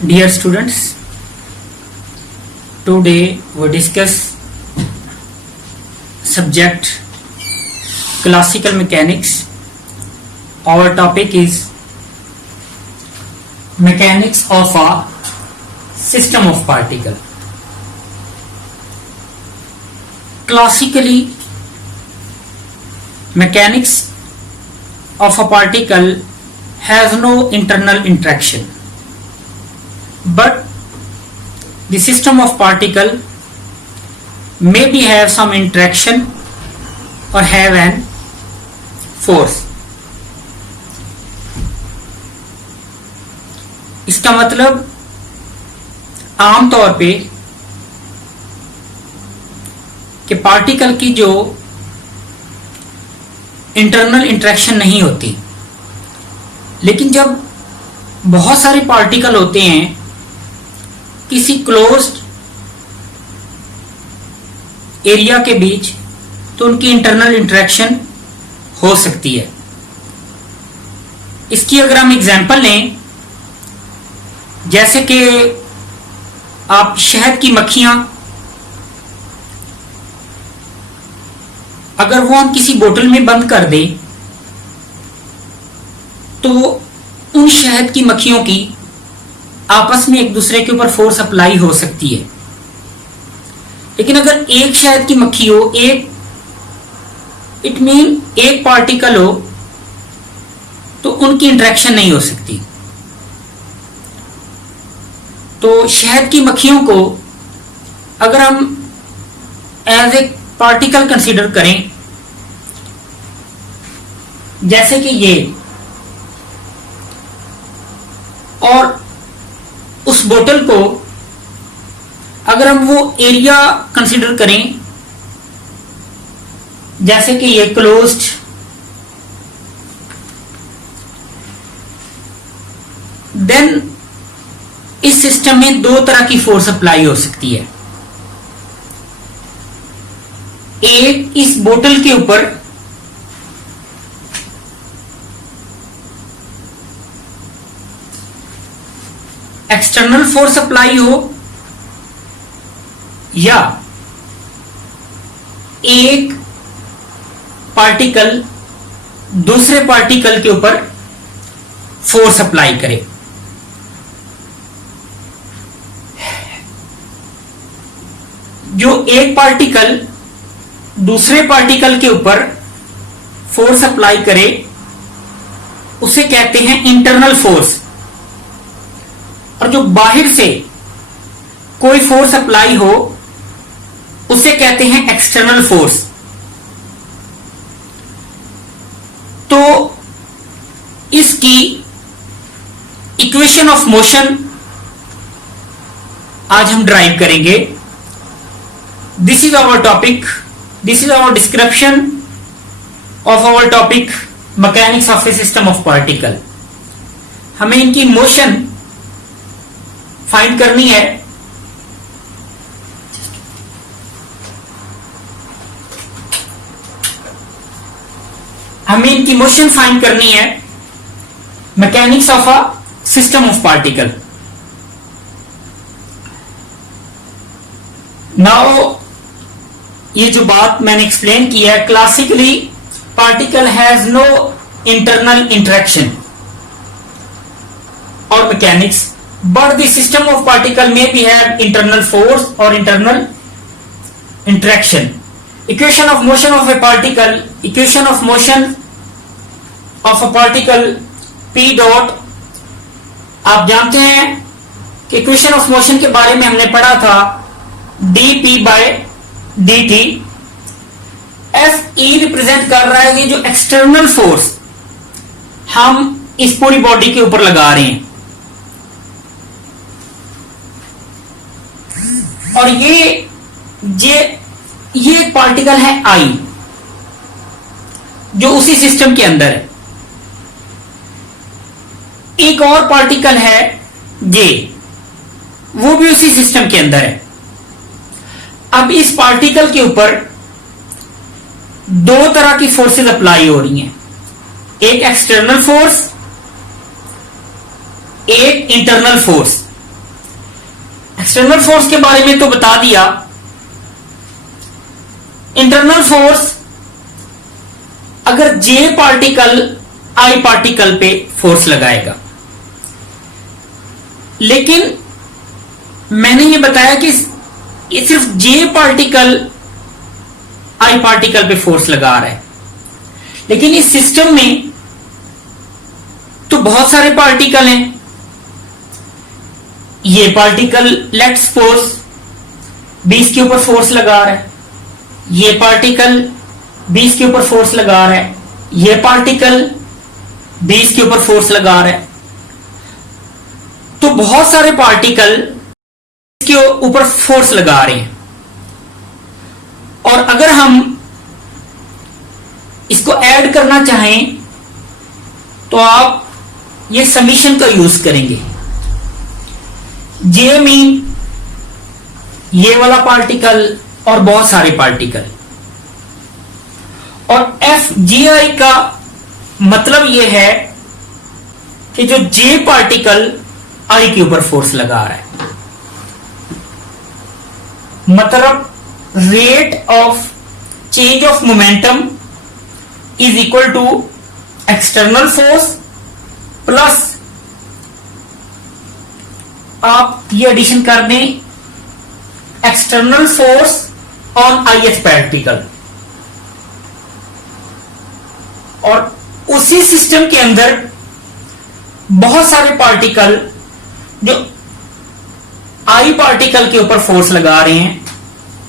Dear students, today we discuss subject classical mechanics. Our topic is mechanics of a system of particle. Classically, mechanics of a particle has no internal interaction, but the system of particle maybe have some interaction or have an force. इसका मतलब आमतौर पे कि particle की जो internal interaction नहीं होती, लेकिन जब बहुत सारे पार्टिकल होते हैं किसी क्लोज्ड एरिया के बीच, तो उनकी इंटरनल इंटरेक्शन हो सकती है. इसकी अगर हम एग्जांपल लें, जैसे कि आप शहद की मक्खियां, अगर वो हम किसी बोतल में बंद कर दें तो उन शहद की मक्खियों की आपस में एक दूसरे के ऊपर फोर्स अप्लाई हो सकती है. लेकिन अगर एक शहद की मक्खी हो, इट मीन एक पार्टिकल हो, तो उनकी इंटरेक्शन नहीं हो सकती. तो शहद की मक्खियों को अगर हम एज ए पार्टिकल कंसीडर करें, जैसे कि ये, और उस बोतल को अगर हम वो एरिया कंसीडर करें, जैसे कि ये क्लोज्ड, देन इस सिस्टम में दो तरह की फोर्स अप्लाई हो सकती है. एक इस बोतल के ऊपर एक्सटर्नल फोर्स अप्लाई हो, या एक पार्टिकल दूसरे पार्टिकल के ऊपर फोर्स अप्लाई करे. जो एक पार्टिकल दूसरे पार्टिकल के ऊपर फोर्स अप्लाई करे उसे कहते हैं इंटरनल फोर्स, और जो बाहर से कोई फोर्स अप्लाई हो उसे कहते हैं एक्सटर्नल फोर्स. तो इसकी इक्वेशन ऑफ मोशन आज हम ड्राइव करेंगे. This is our topic, this is our description of our topic mechanics of a system of particle. हमें इनकी मोशन फाइंड करनी है. हमें इनकी मोशन फाइंड करनी है mechanics of a system of particle. Now ये जो बात मैंने एक्सप्लेन की है, classically particle has no internal interaction और mechanics, but the system of particle may be have internal force or internal interaction. Equation of motion of a particle, equation of motion of a particle P dot, आप जानते हैं कि equation of motion के बारे में हमने पढ़ा था dp by dt. Fe represent कर रहा है ये जो एक्सटर्नल फोर्स हम इस पूरी बॉडी के ऊपर लगा रहे हैं, और ये एक पार्टिकल है I जो उसी सिस्टम के अंदर है. एक और पार्टिकल है J, वो भी उसी सिस्टम के अंदर है. अब इस पार्टिकल के ऊपर दो तरह की फोर्सेस अप्लाई हो रही हैं, एक एक्सटर्नल फोर्स, एक इंटरनल फोर्स. एक्सटर्नल फोर्स के बारे में तो बता दिया। इंटरनल फोर्स, अगर जे पार्टिकल आई पार्टिकल पे फोर्स लगाएगा, लेकिन मैंने ये बताया कि ये सिर्फ जे पार्टिकल आई पार्टिकल पे फोर्स लगा रहा है, लेकिन इस सिस्टम में तो बहुत सारे पार्टिकल हैं। ये पार्टिकल लेट्स सपोज 20 के ऊपर फोर्स लगा रहा है, ये पार्टिकल 20 के ऊपर फोर्स लगा रहा है, ये पार्टिकल 20 के ऊपर फोर्स लगा रहा है। तो बहुत सारे पार्टिकल इसके ऊपर फोर्स लगा रहे हैं, और अगर हम इसको ऐड करना चाहें तो आप ये समीशन का यूज करेंगे। जे मीन ये वाला पार्टिकल और बहुत सारे पार्टिकल, और एफ जी आई का मतलब यह है कि जो जे पार्टिकल आई के ऊपर फोर्स लगा रहा है, मतलब rate of change of momentum is equal to external force plus आप ये एडिशन कर दें external force on i h particle, और उसी सिस्टम के अंदर बहुत सारे पार्टिकल जो आई पार्टिकल के ऊपर फोर्स लगा रहे हैं,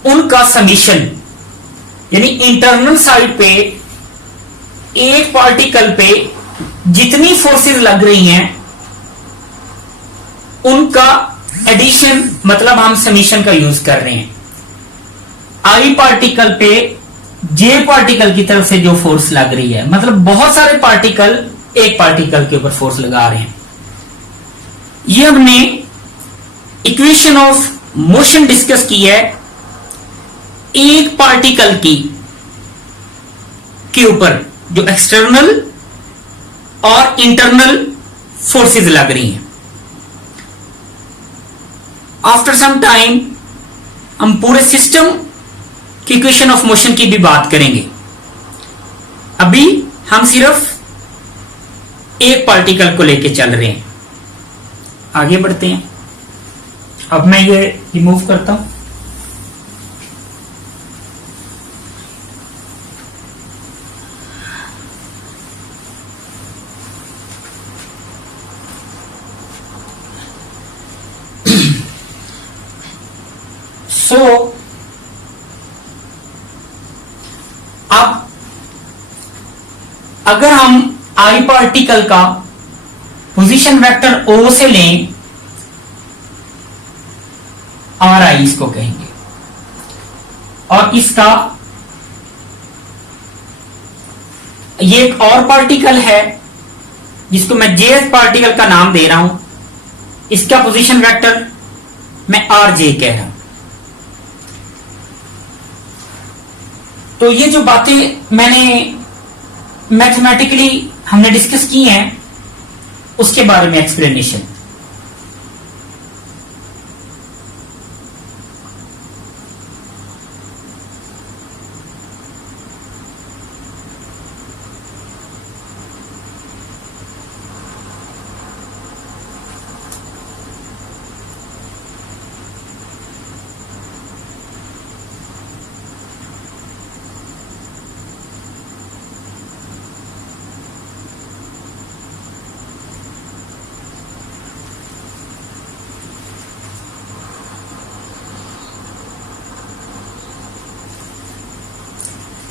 उनका समीशन, यानी इंटरनल साइड पे एक पार्टिकल पे जितनी फोर्सेस लग रही हैं उनका एडिशन, मतलब हम समीशन का यूज कर रहे हैं। आई पार्टिकल पे जे पार्टिकल की तरफ से जो फोर्स लग रही है, मतलब बहुत सारे पार्टिकल एक पार्टिकल के ऊपर फोर्स लगा रहे हैं। ये हमने इक्वेशन ऑफ मोशन डिस्कस की है एक पार्टिकल की के ऊपर जो एक्सटर्नल और इंटरनल फोर्सेस लग रही हैं। आफ्टर सम टाइम हम पूरे सिस्टम की इक्वेशन ऑफ मोशन की भी बात करेंगे। अभी हम सिर्फ एक पार्टिकल को लेके चल रहे हैं। आगे बढ़ते हैं। अब मैं ये रिमूव करता हूं। अब अगर हम आई पार्टिकल का पोजीशन वेक्टर ओ से लें, आर आई इसको कहेंगे, और इसका ये एक और पार्टिकल है जिसको मैं जेएस पार्टिकल का नाम दे रहा हूं, इसका पोजीशन वेक्टर मैं आर जे कह रहा हूं। तो ये जो बातें मैंने मैथमेटिकली हमने डिस्कस की हैं उसके बारे में explanation.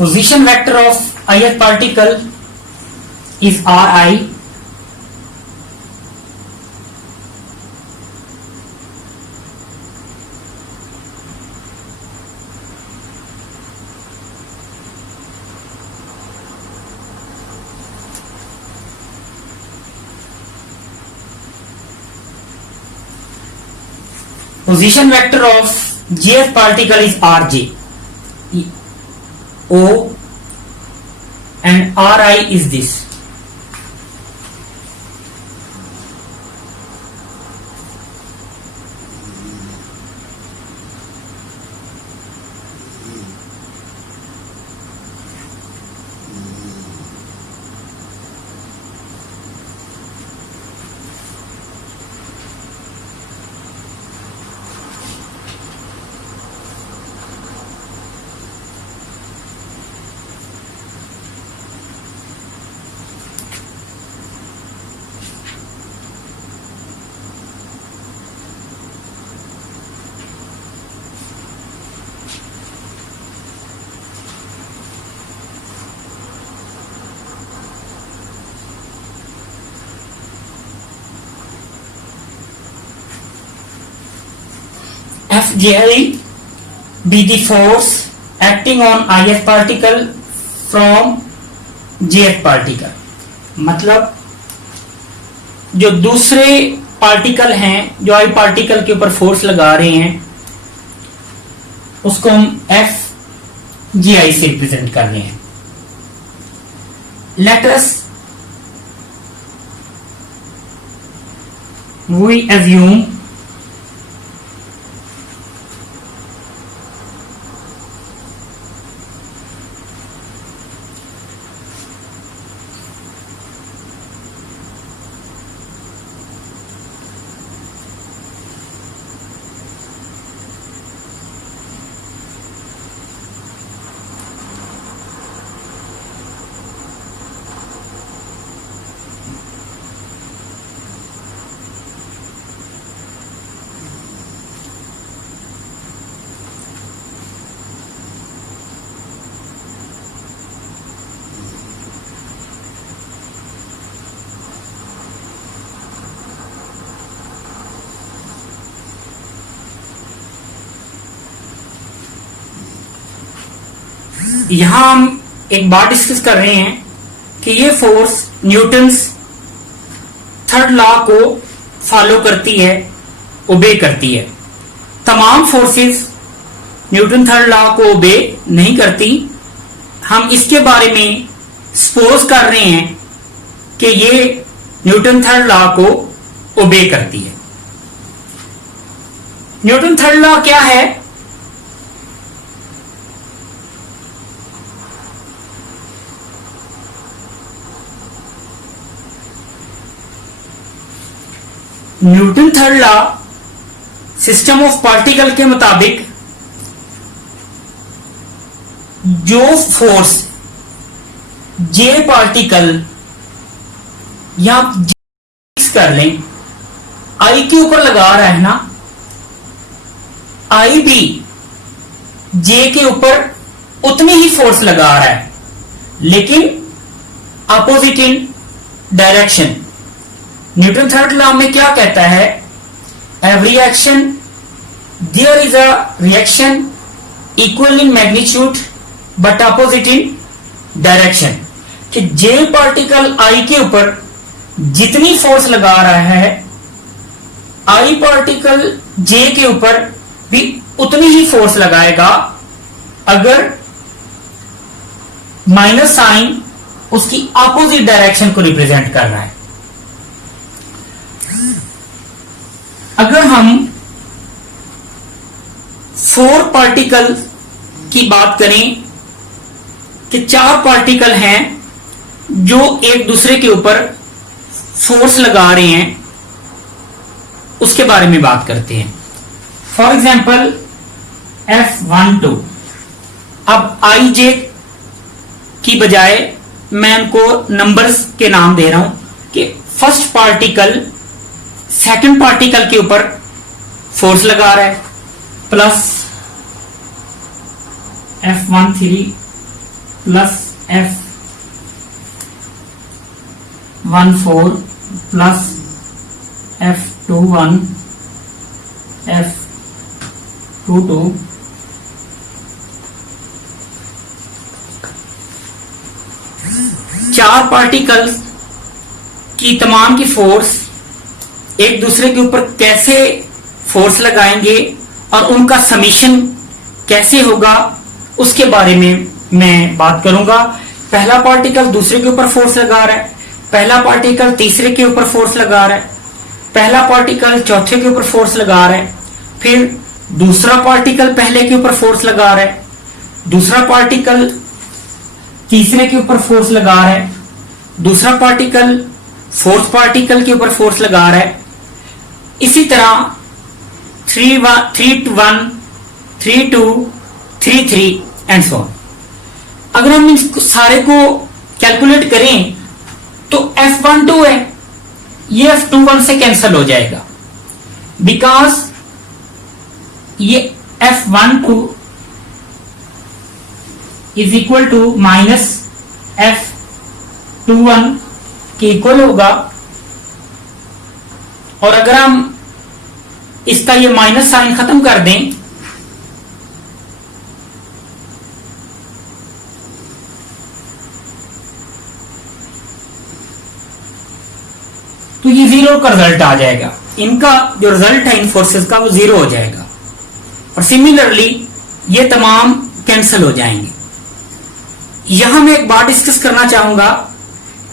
Position vector of ith particle is Ri. Position vector of jth particle is Rj. O and Ri is this. FGI be the force acting on IF particle from JF particle. मतलब जो दूसरे particle हैं जो आई particle के ऊपर force लगा रहे हैं उसको हम FGI से रिप्रेजेंट कर रहे हैं. Let us we assume यहां हम एक बात डिस्कस कर रहे हैं कि ये फोर्स न्यूटन्स थर्ड लॉ को फॉलो करती है, ओबे करती है. तमाम फोर्सेस न्यूटन थर्ड लॉ को ओबे नहीं करती. हम इसके बारे में सपोज कर रहे हैं कि ये न्यूटन थर्ड लॉ को ओबे करती है. न्यूटन थर्ड लॉ क्या है? Newton third law system of particle के मुताबिक जो फोर्स जे पार्टिकल या कर लें आई के ऊपर लगा रहा है ना, आई भी जे के ऊपर उतनी ही फोर्स लगा रहा है लेकिन opposite in direction. Newton third law में क्या कहता है? Every action there is a reaction equal in magnitude but opposite in direction. कि जे पार्टिकल आई के ऊपर जितनी फोर्स लगा रहा है आई पार्टिकल जे के ऊपर भी उतनी ही फोर्स लगाएगा अगर माइनस साइन उसकी अपोजिट डायरेक्शन को रिप्रेजेंट कर रहा है. अगर हम 4 पार्टिकल की बात करें कि 4 पार्टिकल हैं जो एक दूसरे के ऊपर फोर्स लगा रहे हैं, उसके बारे में बात करते हैं. For example F12. अब आई जे की बजाय मैं उनको नंबर्स के नाम दे रहा हूं कि फर्स्ट पार्टिकल सेकंड पार्टिकल के ऊपर फोर्स लगा रहा है plus F13 plus F14 plus F21 F22 4 particles की तमाम की फोर्स एक दूसरे के ऊपर कैसे फोर्स लगाएंगे और उनका समीशन कैसे होगा उसके बारे में मैं बात करूंगा. पहला पार्टिकल दूसरे के ऊपर फोर्स लगा रहा है, पहला पार्टिकल तीसरे के ऊपर फोर्स लगा रहा है, पहला पार्टिकल चौथे के ऊपर फोर्स लगा रहा है, फिर दूसरा पार्टिकल पहले के ऊपर फोर्स लगा रहा है, दूसरा पार्टिकल तीसरे के ऊपर फोर्स लगा रहा है, दूसरा पार्टिकल फोर्थ पार्टिकल के ऊपर फोर्स लगा रहा है. इसी तरह 3-1, 3-2, 3-3 एंड सो ऑन. अगर हम इन सारे को कैलकुलेट करें तो F12 है, ये F21 से कैंसिल हो जाएगा बिकॉज ये F12 is equal to minus F21 के इक्वल होगा. और अगर हम इसका ये माइनस साइन खत्म कर दें जीरो का रिजल्ट आ जाएगा, इनका जो रिजल्ट है इन फोर्सेस का वो जीरो हो जाएगा, और सिमिलरली ये तमाम कैंसिल हो जाएंगे। यहां मैं एक बात डिस्कस करना चाहूंगा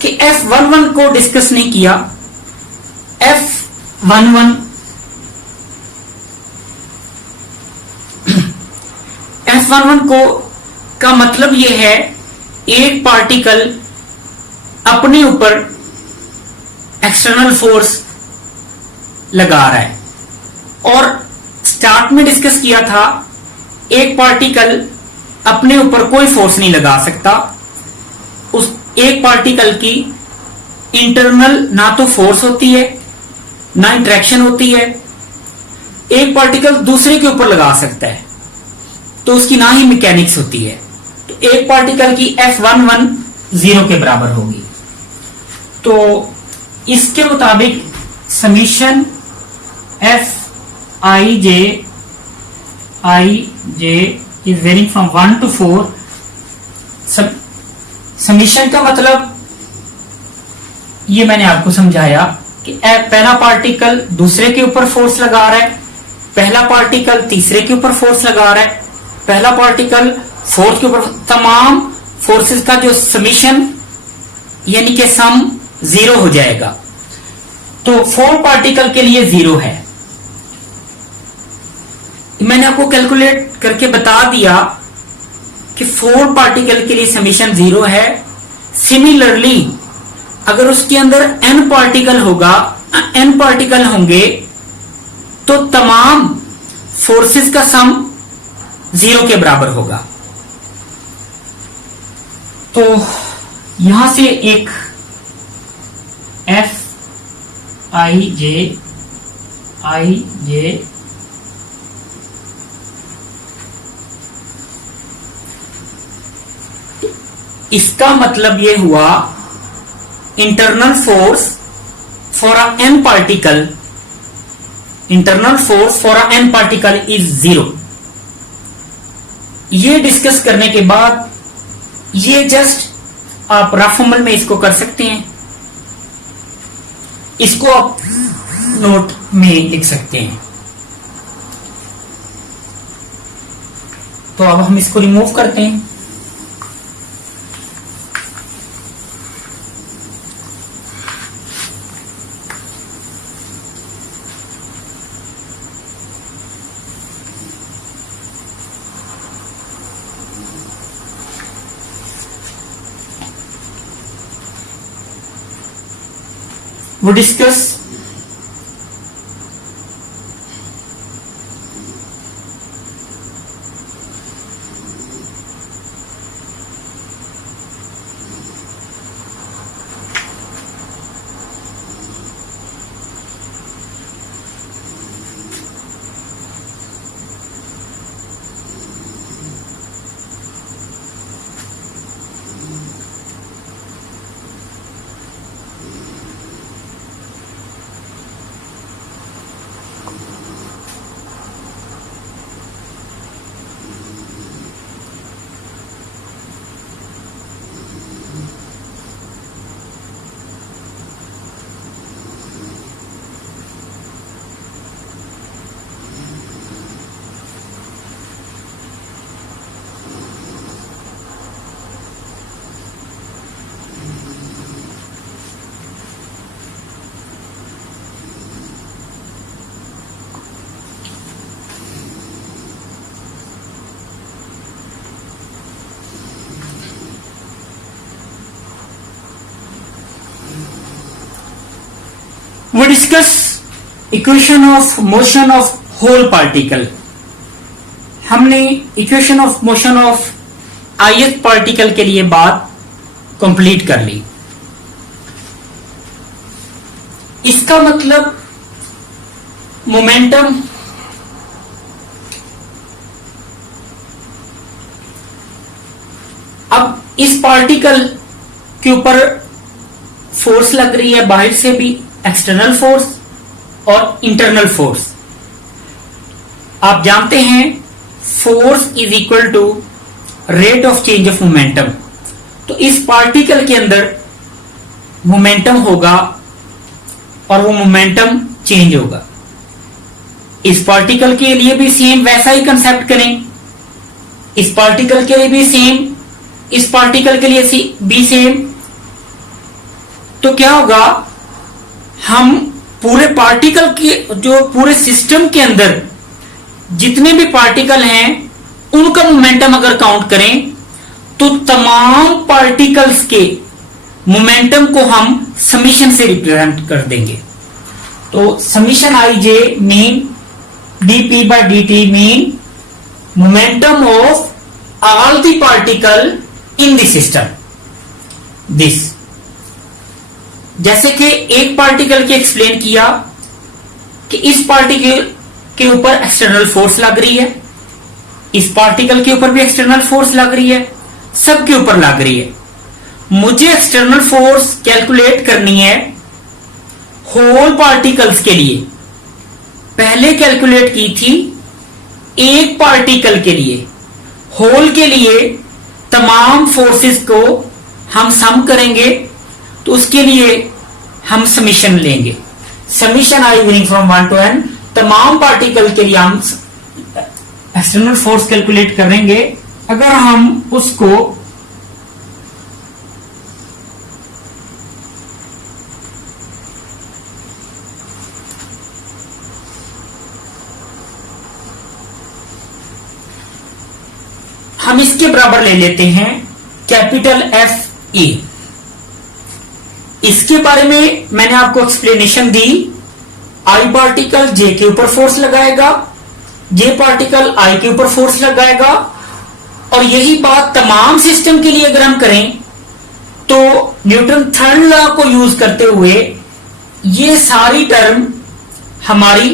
कि F11 को डिस्कस नहीं किया। F11 को का मतलब यह है एक पार्टिकल अपने ऊपर एक्सटर्नल फोर्स लगा रहा है, और स्टार्ट में डिस्कस किया था एक पार्टिकल अपने ऊपर कोई फोर्स नहीं लगा सकता। उस एक पार्टिकल की इंटरनल ना तो फोर्स होती है ना इंटरेक्शन होती है। एक पार्टिकल दूसरे के ऊपर लगा सकता है तो उसकी ना ही मैकेनिक्स होती है। तो एक पार्टिकल की F11 जीरो के बराबर होगी। तो इसके मुताबिक summation Fij is varying from 1 to 4। Summation का मतलब ये मैंने आपको समझाया कि पहला पार्टिकल दूसरे के ऊपर फोर्स लगा रहा है, पहला पार्टिकल तीसरे के ऊपर फोर्स लगा रहा है, पहला पार्टिकल फोर्थ के ऊपर, तमाम फोर्सेस का जो समीशन यानी कि सम जीरो हो जाएगा। तो 4 पार्टिकल के लिए जीरो है। मैंने आपको कैलकुलेट करके बता दिया कि 4 पार्टिकल के लिए समीशन जीरो है। सिमिलरली अगर उसके अंदर n पार्टिकल होंगे तो तमाम फोर्सेस का सम जीरो के बराबर होगा। तो यहां से एक Fij इसका मतलब यह हुआ internal force for a n particle, internal force for a n particle is zero. ये डिस्कस करने के बाद ये जस्ट आप रफ अमल में इसको कर सकते हैं, इसको आप नोट में लिख सकते हैं। तो अब हम इसको रिमूव करते हैं। वो discuss equation of motion of whole particle. हमने equation of motion of ith particle के लिए बात कंप्लीट कर ली। इसका मतलब मोमेंटम अब इस पार्टिकल के ऊपर फोर्स लग रही है, बाहर से भी एक्सटर्नल फोर्स और इंटरनल फोर्स। आप जानते हैं force is equal to rate of change of momentum. तो इस पार्टिकल के अंदर मोमेंटम होगा और वो मोमेंटम चेंज होगा। इस पार्टिकल के लिए भी सेम वैसा ही कंसेप्ट करें, इस पार्टिकल के लिए भी सेम, इस पार्टिकल के लिए भी सेम। तो क्या होगा, हम पूरे पार्टिकल के जो पूरे सिस्टम के अंदर जितने भी पार्टिकल हैं उनका मोमेंटम अगर काउंट करें तो तमाम पार्टिकल्स के मोमेंटम को हम समीशन से रिप्रेजेंट कर देंगे। तो summation I J mean dp by dt mean momentum of all the particle in the system this। जैसे कि एक पार्टिकल के एक्सप्लेन किया कि इस पार्टिकल के ऊपर एक्सटर्नल फोर्स लग रही है, इस पार्टिकल के ऊपर भी एक्सटर्नल फोर्स लग रही है, सबके ऊपर लग रही है। मुझे एक्सटर्नल फोर्स कैलकुलेट करनी है होल पार्टिकल्स के लिए। पहले कैलकुलेट की थी एक पार्टिकल के लिए, होल के लिए तमाम फोर्सेस को हम सम करेंगे, तो उसके लिए हम समीशन लेंगे। Summation I meaning from 1 to n, तमाम पार्टिकल के लिए हम एक्सटर्नल फोर्स कैलकुलेट करेंगे। अगर हम उसको हम इसके बराबर ले लेते हैं कैपिटल एफ ई। इसके बारे में मैंने आपको एक्सप्लेनेशन दी, आई पार्टिकल जे के ऊपर फोर्स लगाएगा, जे पार्टिकल आई के ऊपर फोर्स लगाएगा, और यही बात तमाम सिस्टम के लिए अगर हम करें तो न्यूटन थर्ड लॉ को यूज करते हुए ये सारी टर्म हमारी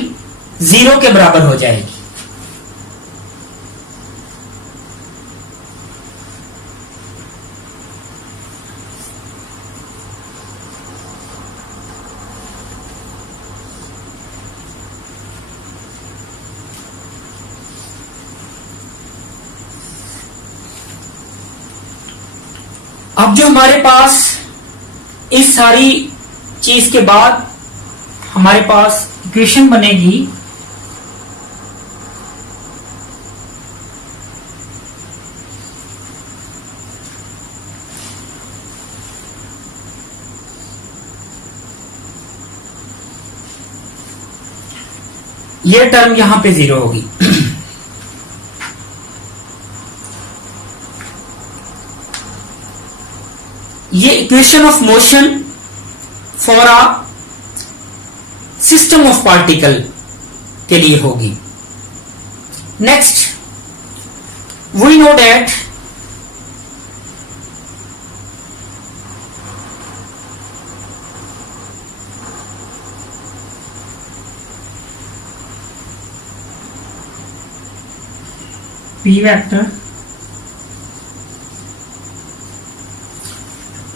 जीरो के बराबर हो जाएगी। अब जो हमारे पास इस सारी चीज के बाद हमारे पास इक्वेशन बनेगी, ये टर्म यहां पे जीरो होगी। ये equation of motion for a system of particle के लिए होगी। Next we know that P vector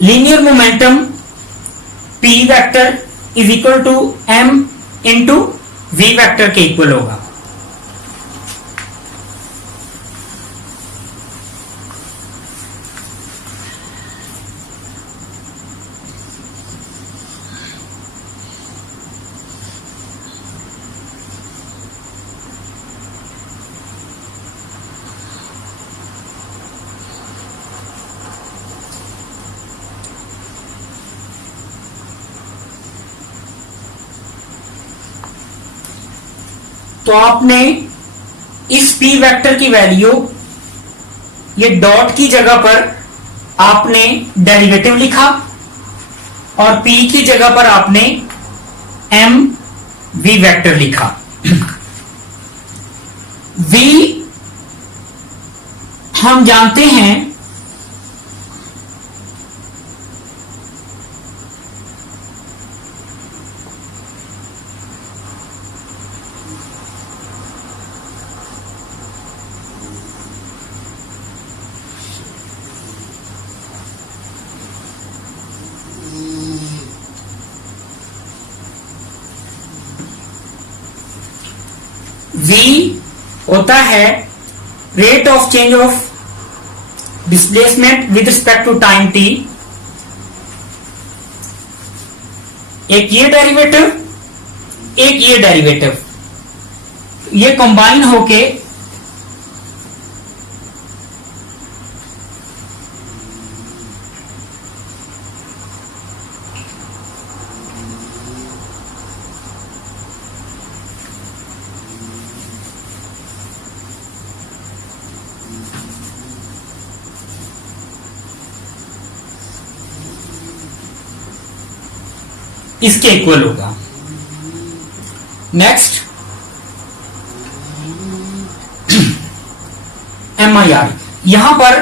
linear momentum P vector is equal to m into v vector के इक्वल होगा। तो आपने इस P वेक्टर की वैल्यू ये डॉट की जगह पर आपने डेरिवेटिव लिखा और P की जगह पर आपने m v वेक्टर लिखा। v हम जानते हैं v होता है rate of change of displacement with respect to time t, एक ये डेरिवेटिव, एक ये डेरिवेटिव, ये कंबाइन होके इसके इक्वल होगा। नेक्स्ट MIR, यहां पर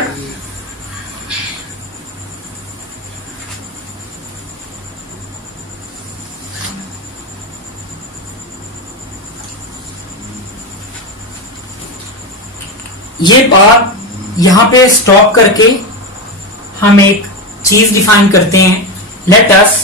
ये बात यहां पे स्टॉप करके हम एक चीज डिफाइन करते हैं। Let us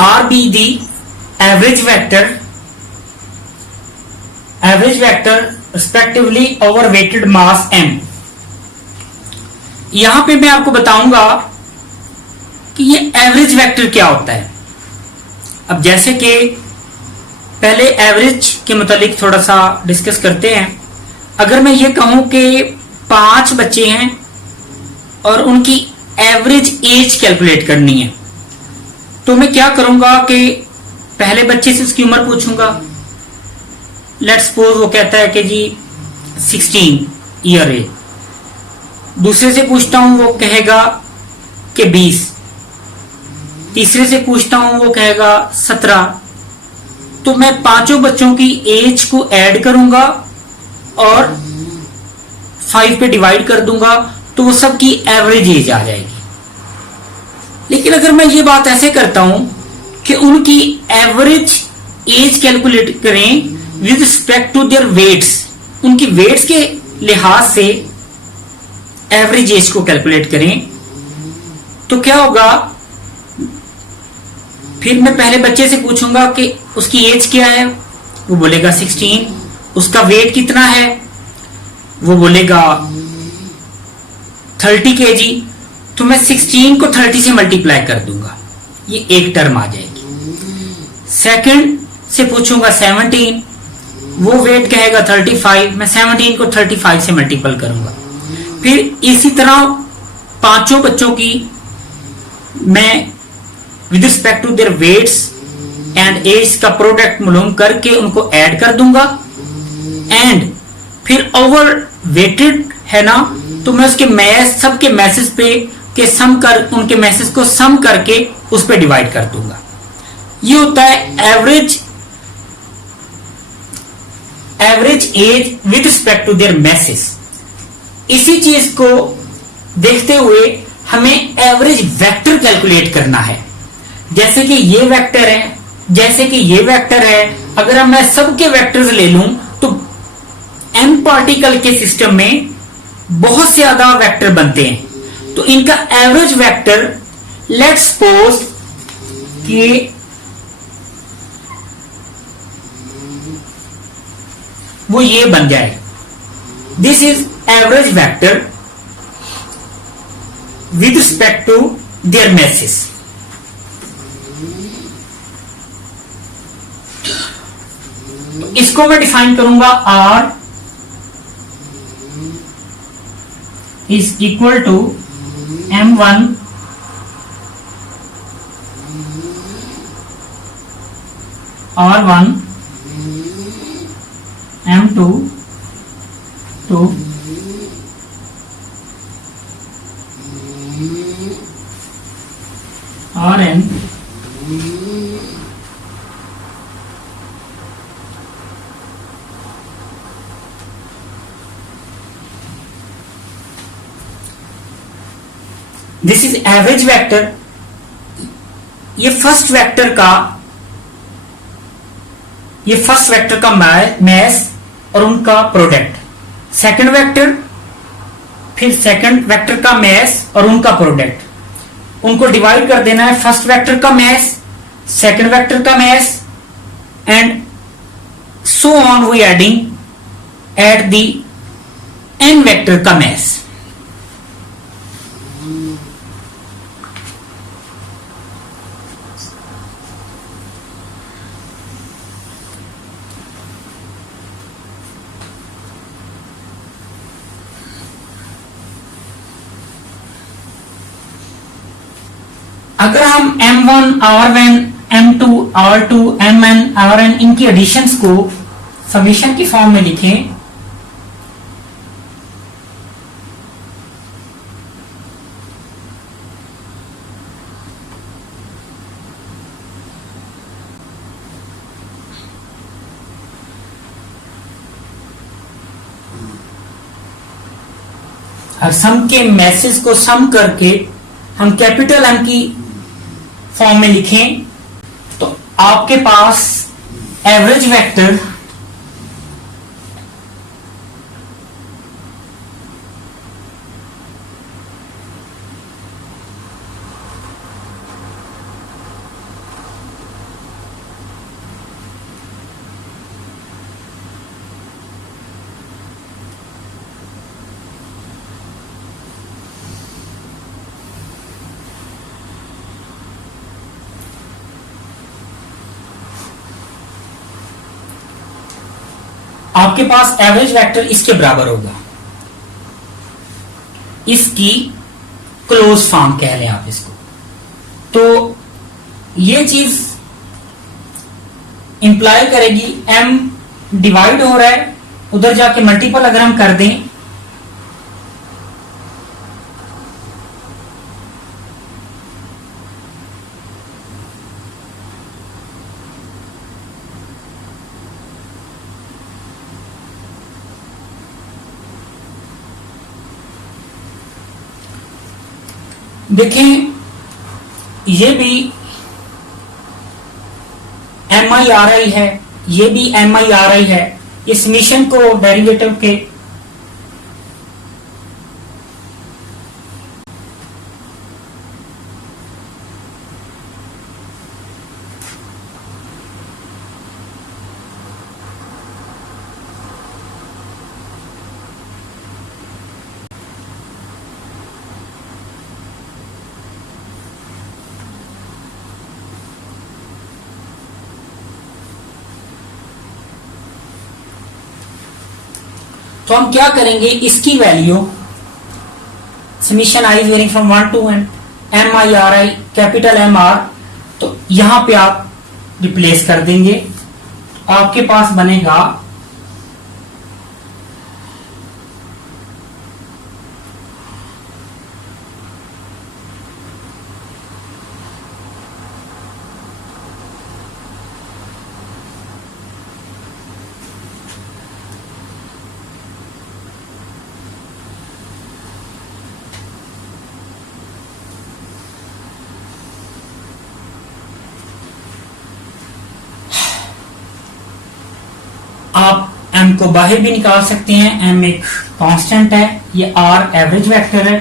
R be the average vector respectively over weighted mass M। यहां पे मैं आपको बताऊंगा कि ये एवरेज वेक्टर क्या होता है। अब जैसे कि पहले एवरेज के मुतालिक थोड़ा सा डिस्कस करते हैं। अगर मैं ये कहूं कि 5 बच्चे हैं और उनकी एवरेज एज कैलकुलेट करनी है, तो मैं क्या करूंगा कि पहले बच्चे से उसकी उम्र पूछूंगा। लेट्स सपोज वो कहता है कि जी 16 ईयर है। दूसरे से पूछता हूं, वो कहेगा कि 20। तीसरे से पूछता हूं, वो कहेगा 17। तो मैं 5 बच्चों की एज को ऐड करूंगा और 5 पे डिवाइड कर दूंगा, तो वो सबकी एवरेज एज आ जाएगी। लेकिन अगर मैं ये बात ऐसे करता हूं कि उनकी एवरेज एज कैलकुलेट करें with respect to their weights, उनकी वेट्स के लिहाज से एवरेज एज को कैलकुलेट करें, तो क्या होगा? फिर मैं पहले बच्चे से पूछूंगा कि उसकी एज क्या है, वो बोलेगा 16। उसका वेट कितना है, वो बोलेगा 30 kg। तो मैं 16 को 30 से मल्टीप्लाई कर दूंगा, ये एक टर्म आ जाएगी। सेकंड से पूछूंगा 17, वो वेट कहेगा 35, मैं 17 को 35 से मल्टीपल करूंगा। फिर इसी तरह 5 बच्चों की मैं with respect to their weights and age का प्रोडक्ट मालूम करके उनको ऐड कर दूंगा। एंड फिर ओवर वेटेड है ना, तो मैं उसके सबके मैसेज पे के सम कर, उनके मैसेज को सम करके उस पे डिवाइड कर दूंगा। ये होता है average age with respect to their masses. इसी चीज को देखते हुए हमें एवरेज वेक्टर कैलकुलेट करना है। जैसे कि ये वेक्टर है, जैसे कि ये वेक्टर है, अगर मैं सबके वेक्टर्स ले लूं तो m पार्टिकल के सिस्टम में बहुत से ज्यादा वेक्टर बनते हैं। तो इनका एवरेज वेक्टर लेट्स सपोज कि वो ये बन जाए। This is average vector with respect to their masses. इसको मैं डिफाइन करूंगा R is equal to M1 R1 m2 to Rn this is average vector. ये फर्स्ट वेक्टर का मैस और उनका प्रोडक्ट, सेकंड वेक्टर, फिर सेकंड वेक्टर का mass और उनका प्रोडक्ट, उनको डिवाइड कर देना है। फर्स्ट वेक्टर का मैस, सेकंड वेक्टर का mass, and so on we adding at the n vector का मैस। अगर हम m1 r1 m2 r2 mn rn इनकी एडिशंस को समीशन की फॉर्म में लिखें और सम के मैसेज को सम करके हम कैपिटल M की फॉर्म में लिखें तो आपके पास एवरेज वेक्टर आपके पास एवरेज वेक्टर इसके बराबर होगा, इसकी क्लोज फॉर्म कह लें आप इसको। तो ये चीज इंप्लाई करेगी m डिवाइड हो रहा है, उधर जाके मल्टीपल अगर हम कर दें देखें ये भी MIRI है, ये भी MIRI है। इस मिशन को डेरिवेटिव के तो हम क्या करेंगे, इसकी value summation i is varying from 1 to n MIRI capital MR, तो यहां पे आप रिप्लेस कर देंगे, आपके पास बनेगा आप m को बाहर भी निकाल सकते हैं, m एक कांस्टेंट है, ये r एवरेज वेक्टर है।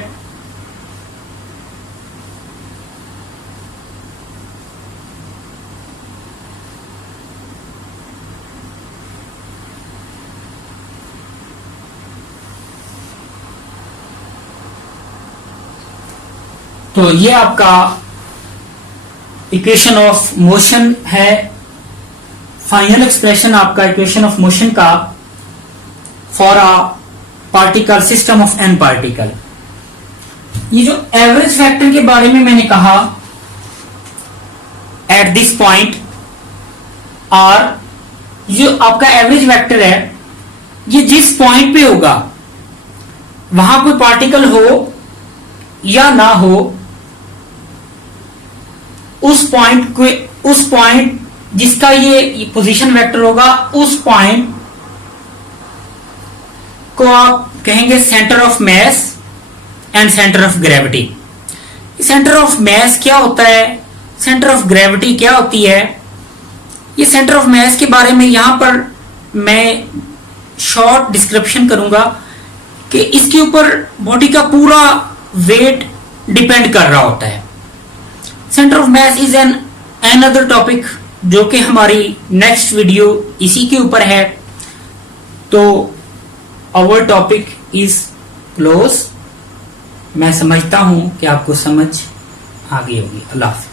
तो ये आपका इक्वेशन ऑफ मोशन है, फाइनल एक्सप्रेशन आपका इक्वेशन ऑफ मोशन का for a particle system of n particle. ये जो एवरेज वेक्टर के बारे में मैंने कहा, एट दिस पॉइंट r जो आपका एवरेज वेक्टर है ये जिस पॉइंट पे होगा वहां कोई पार्टिकल हो या ना हो, उस पॉइंट जिसका ये पोजीशन वेक्टर होगा, उस पॉइंट को आप कहेंगे centre of mass and centre of gravity. Centre of mass क्या होता है, सेंटर ऑफ ग्रेविटी क्या होती है, ये सेंटर ऑफ मास के बारे में यहां पर मैं शॉर्ट डिस्क्रिप्शन करूंगा कि इसके ऊपर बॉडी का पूरा वेट डिपेंड कर रहा होता है। Centre of mass is an another topic जो कि हमारी नेक्स्ट वीडियो इसी के ऊपर है। तो आवर टॉपिक इज क्लोज। मैं समझता हूं कि आपको समझ आ गई होगी। अल्लाह हाफ़िज़।